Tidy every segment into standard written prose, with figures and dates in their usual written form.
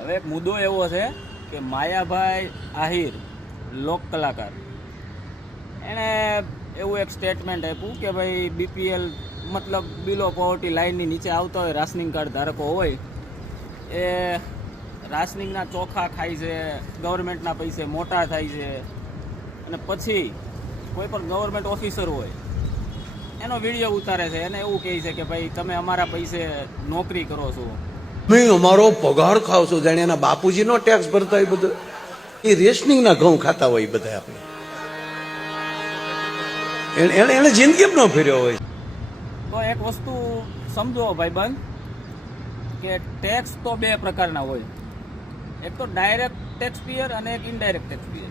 હવે એક મુદ્દો એવો છે કે માયાભાઈ આહિર લોક કલાકાર એણે એવું એક સ્ટેટમેન્ટ આપ્યું કે ભાઈ બીપીએલ મતલબ બિલો પોવર્ટી લાઇનની નીચે આવતા હોય રાશનિંગ કાર્ડ ધારકો હોય એ રાશનિંગના ચોખા ખાય છે, ગવર્મેન્ટના પૈસે મોટા થાય છે અને પછી કોઈ પણ ગવર્મેન્ટ ઓફિસર હોય એનો વિડીયો ઉતારે છે અને એવું કહે છે કે ભાઈ તમે અમારા પૈસે નોકરી કરો છો, મેં અમારો પગાર ખાવ છો, જાણે એના બાપુજીનો ટેક્સ ભરતા હોય બધું એ રેશનિંગના ઘઉં ખાતા હોય બધા આપણે એને જિંદગી ન ફેર્યો હોય. તો એક વસ્તુ સમજો ભાઈબંધ કે ટેક્સ તો બે પ્રકારના હોય, એક તો ડાયરેક્ટ ટેક્સ પેયર અને એક ઇનડાયરેક્ટ ટેક્સ પેયર.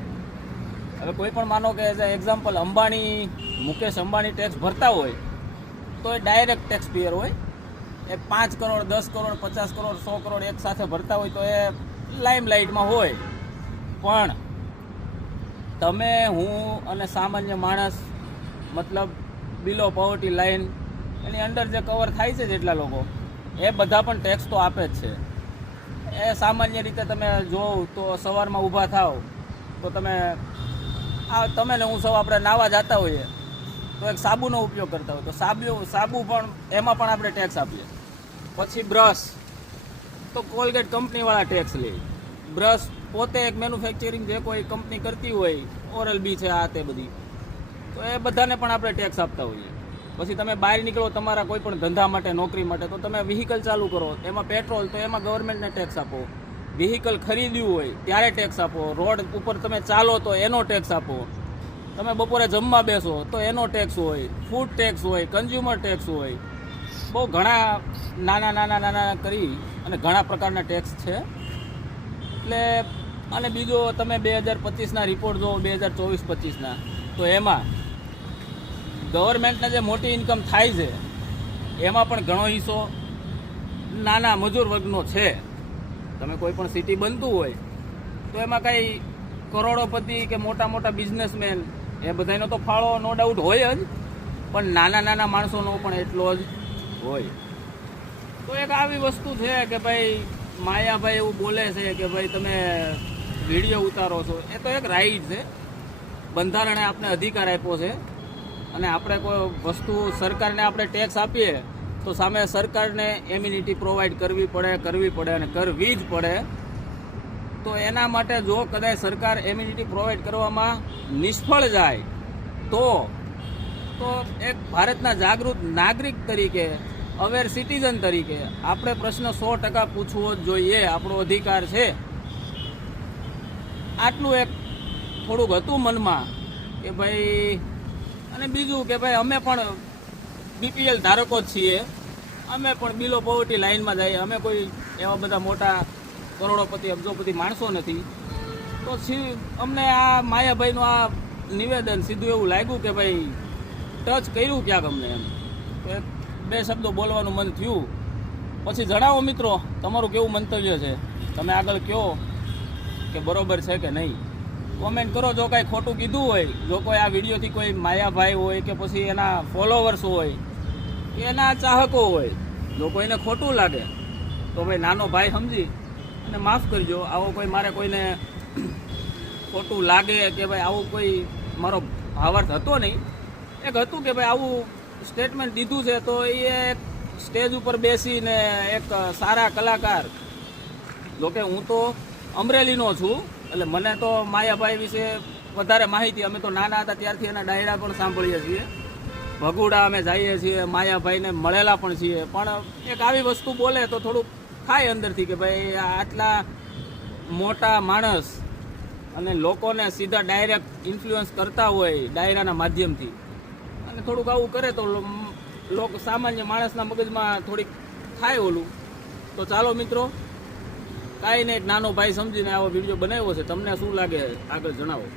હવે કોઈ પણ માનો કે as example Mukesh Ambani tax ભરતા હોય તો એ ડાયરેક્ટ ટેક્સ પેયર હોય. એ 5 કરોડ 10 કરોડ 50 કરોડ 100 કરોડ એક સાથે ભરતા હોય તો એ લાઇમલાઇટમાં હોય. પણ તમે હું અને સામાન્ય માણસ મતલબ બિલો પોવર્ટી લાઇન એની અંડર જે કવર થાય છે જેટલા લોકો એ બધા પણ ટેક્સ તો આપે જ છે. એ સામાન્ય રીતે તમે જોવ તો સવારમાં ઊભા થાવ તો તમે ને હું સૌ આપણે નાવા જતા હોઈએ તો એક સાબુનો ઉપયોગ કરતા હોય તો સાબુ પણ એમાં પણ આપણે ટેક્સ આપીએ. પછી બ્રશ તો કોલગેટ કંપનીવાળા ટેક્સ લે. બ્રશ પોતે એક મેન્યુફેક્ચરિંગ જે કોઈ કંપની કરતી હોય, ઓરલ બી છે આ તે બધી, તો એ બધાને પણ આપણે ટેક્સ આપતા હોઈએ. પછી તમે બહાર નીકળો તમારા કોઈ પણ ધંધા માટે નોકરી માટે તો તમે વ્હીકલ ચાલુ કરો એમાં પેટ્રોલ તો એમાં ગવર્મેન્ટને ટેક્સ આપો. વ્હીકલ ખરીદ્યું હોય ત્યારે ટેક્સ આપો. રોડ ઉપર તમે ચાલો તો એનો ટેક્સ આપો. તમે બપોરે જમવા બેસો તો એનો ટેક્સ હોય. ફૂડ ટેક્સ હોય, કન્ઝ્યુમર ટેક્સ હોય. બહુ ઘણા નાના કરી અને ઘણા પ્રકારના ટેક્સ છે. એટલે અને બીજો તમે 2025ના રિપોર્ટ જુઓ 2024-25ના તો એમાં ગવર્મેન્ટને જે મોટી ઇન્કમ થાય છે એમાં પણ ઘણો હિસ્સો નાના મજૂર વર્ગનો છે. તમે કોઈ પણ સિટી બનતું હોય તો એમાં કાંઈ કરોડોપતિ કે મોટા બિઝનેસમેન એ બધાનો તો ફાળો નો ડાઉટ હોય જ, પણ નાના માણસોનો પણ એટલો જ હોય. તો એક આવી વસ્તુ છે કે ભાઈ માયાભાઈ એવું બોલે છે કે ભાઈ તમે વિડીયો ઉતારો છો, એ તો એક રાઈટ છે. બંધારણે આપણે અધિકાર આપ્યો છે અને આપણે કોઈ વસ્તુ સરકારને આપણે ટેક્સ આપીએ તો સામે સરકારને એમ્યુનિટી પ્રોવાઈડ કરવી પડે અને કરવી જ પડે. તો એના માટે જો કદાચ સરકાર એમ્યુનિટી પ્રોવાઈડ કરવામાં નિષ્ફળ જાય તો એક ભારતના જાગૃત નાગરિક તરીકે, અવેર સિટીઝન તરીકે આપણે પ્રશ્ન 100% પૂછવો જ જોઈએ. આપણો અધિકાર છે. આટલું એક થોડુંક હતું મનમાં કે ભાઈ. અને બીજું કે ભાઈ અમે પણ બીપીએલ ધારકો જ છીએ, અમે પણ બિલો પોવર્ટી લાઇનમાં જઈએ, અમે કોઈ એવા બધા મોટા કરોડોપતિ અબજોપતિ માણસો નથી. તો અમને આ માયાભાઈનું આ નિવેદન સીધું એવું લાગ્યું કે ભાઈ ટચ કર્યું ક્યાંક અમને એમ. તો બે શબ્દો બોલવાનું મન થયું. પછી જણાવો મિત્રો તમારું કેવું મંતવ્ય છે, તમે આગળ કહો કે બરોબર છે કે નહીં. કોમેન્ટ કરો. જો કાંઈ ખોટું કીધું હોય, જો કોઈ આ વિડીયોથી કોઈ માયાભાઈ હોય કે પછી એના ફોલોવર્સ હોય કે એના ચાહકો હોય, જો કોઈને ખોટું લાગે તો ભાઈ નાનો ભાઈ સમજી અને માફ કરજો. આવો કોઈ મારે કોઈને ખોટું લાગે કે ભાઈ આવું કોઈ મારો ભાવાર્થ હતો નહીં. એક હતું કે ભાઈ આવું સ્ટેટમેન્ટ દીધું છે તો એ એક સ્ટેજ ઉપર બેસીને એક સારા કલાકાર, જોકે હું તો અમરેલીનો છું એટલે મને તો માયાભાઈ વિશે વધારે માહિતી, અમે તો નાના હતા ત્યારથી એના ડાયરા પણ સાંભળીએ છીએ, ભગુડા અમે જઈએ છીએ, માયાભાઈને મળેલા પણ છીએ. પણ એક આવી વસ્તુ બોલે તો થોડુંક થાય અંદરથી કે ભાઈ આટલા મોટા માણસ અને લોકોને સીધા ડાયરેક્ટ ઇન્ફ્લુઅન્સ કરતા હોય ડાયરાના માધ્યમથી અને થોડુંક આવું કરે તો સામાન્ય માણસના મગજમાં થોડીક થાય ઓલું. તો ચાલો મિત્રો, કાંઈ નહીં, નાનો ભાઈ સમજીને આવો વિડીયો બનાવ્યો છે. તમને શું લાગે આગળ જણાવો.